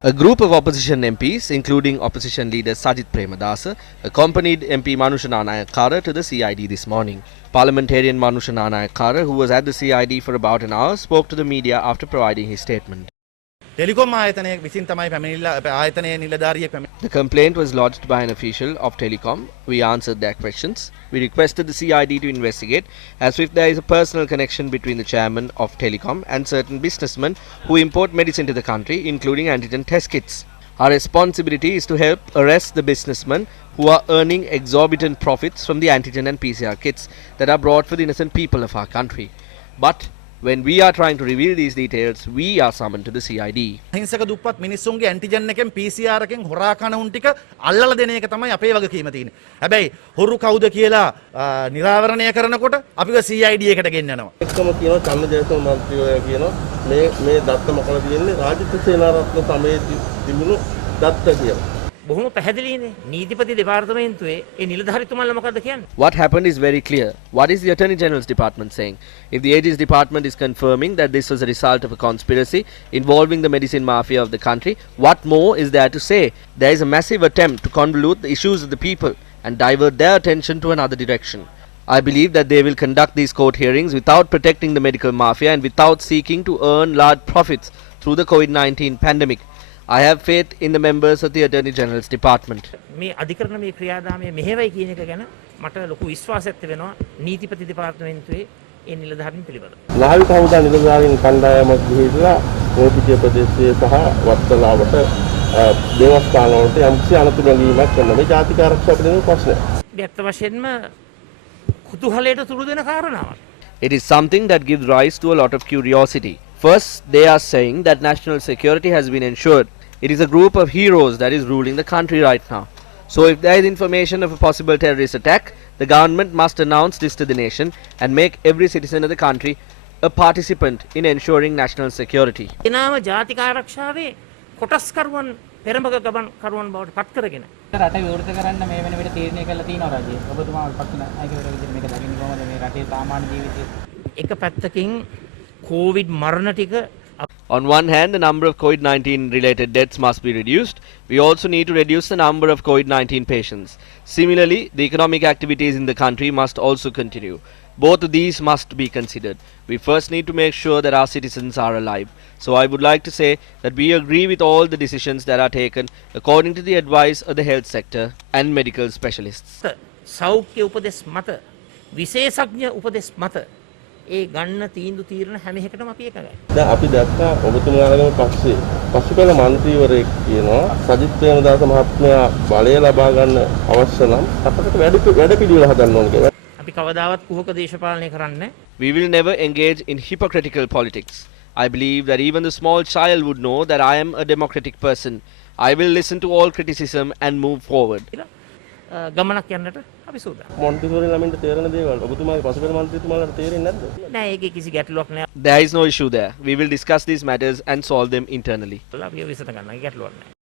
A group of opposition MPs, including opposition leader Sajith Premadasa, accompanied MP Manusha Nanayakara to the CID this morning. Parliamentarian Manusha Nanayakara, who was at the CID for about an hour, spoke to the media after providing his statement. The complaint was lodged by an official of Telecom. We answered their questions. We requested the CID to investigate as if there is a personal connection between the chairman of Telecom and certain businessmen who import medicine to the country, including antigen test kits. Our responsibility is to help arrest the businessmen who are earning exorbitant profits from the antigen and PCR kits that are brought for the innocent people of our country. But when we are trying to reveal these details, we are summoned to the CID. හිංසක දුප්පත් මිනිස්සුන්ගේ antigen එකෙන් PCR එකෙන් හොරා කන උන් ටික අල්ලලා දෙන එක තමයි අපේ වගකීම තියෙන්නේ. හැබැයි හොරු කවුද කියලා නිරාවරණය කරනකොට අපිව CID එකට ගෙන්නනවා. එක්කම කියනවා චන්දජයසේන මන්ත්‍රීවරයා කියනවා මේ දත්ත මොකද තියෙන්නේ රාජිත සේනාරත්න සමයේ තිබුණු දත්ත කියලා. බොහොම පැහැදිලිනේ නීතිපති දෙපාර්තමේන්තුවේ ඒ නිලධාරිතුමාලා මොකද්ද කියන්නේ? What happened is very clear. What is the Attorney General's department saying? If the AG's department is confirming that this was a result of a conspiracy involving the medicine mafia of the country, what more is there to say? There is a massive attempt to convolute the issues of the people and divert their attention to another direction. I believe that they will conduct these court hearings without protecting the medical mafia and without seeking to earn large profits through the COVID-19 pandemic. I have faith in the members of the Attorney General's department. මේ අධිකරණ මේ ක්‍රියාදාමයේ මෙහෙවයි කියන එක ගැන මට ලොකු විශ්වාසයක් තිබෙනවා නීතිපති දෙපාර්තමේන්තුවේ ඒ නිලධාරීන් පිළිබඳව. නාවික හමුදා නිලධාරීන් කණ්ඩායමක් ගිහිල්ලා ගෝපිටිය ප්‍රදේශයේ සහ වත්තලාවට දේවස්ථානවලට යම්කිසි අනතුරු ගැනීමක් කරනවා. මේ ජාතික ආරක්ෂා පිළිබඳ ප්‍රශ්නයක්. ඇත්ත වශයෙන්ම කුතුහලයට තුරු දෙන කාරණාවක්. It is something that gives rise to a lot of curiosity. First, they are saying that national security has been ensured. It is a group of heroes that is ruling the country right now. So if there is information of a possible terrorist attack, the government must announce this to the nation and make every citizen of the country a participant in ensuring national security. එනාම ජාතික ආරක්ෂාවේ කොටස්කරුවන් පෙරඹක ගමන් කරුවන් බවට පත් කරගෙන රට විවෘත කරන්න මේ වෙන විදිහට තීරණය කළා තියෙනවා රජය. ඔබතුමා පක්ෂ නායකවරු විදිහට මේක දකින්නේ කොහොමද මේ රටේ සාමාන්‍ය ජීවිතය? එක පැත්තකින් COVID මරණ ටික On one hand, the number of COVID-19 related deaths must be reduced. We also need to reduce the number of COVID-19 patients. Similarly, the economic activities in the country must also continue. Both of these must be considered. We first need to make sure that our citizens are alive. So I would like to say that we agree with all the decisions that are taken according to the advice of the health sector and medical specialists. සෞඛ්‍ය උපදෙස් මත විශේෂඥ උපදෙස් මත ඒ ගන්න තීන්දුව తీරන හැම එකටම අපි එකගයි. දැන් අපි දැක්කා ඔබතුමාලගම පස්සේ පසුකාල මන්ත්‍රීවරයෙක් කියනවා සජිත් ප්‍රේමදාස මහත්මයා බලය ලබා ගන්න අවශ්‍ය නම් අපකට වැඩ පිළිවෙල හදන්න ඕන කියලා. අපි කවදාවත් කුහක දේශපාලනය කරන්නේ. We will never engage in hypocritical politics. I believe that even the small child would know that I am a democratic person. I will listen to all criticism and move forward. ගමනක් යන්නට අපි සූදානම්. Montessori ළමින්ට තේරෙන දේවල් ඔබතුමාගේ පසුකාල මන්ත්‍රීතුමාලාට තේරෙන්නේ නැද්ද? නෑ ඒකේ කිසි ගැටලුවක් නෑ. There is no issue there. We will discuss these matters and solve them internally. අපි විසඳ ගන්න ගැටලුවක් නෑ.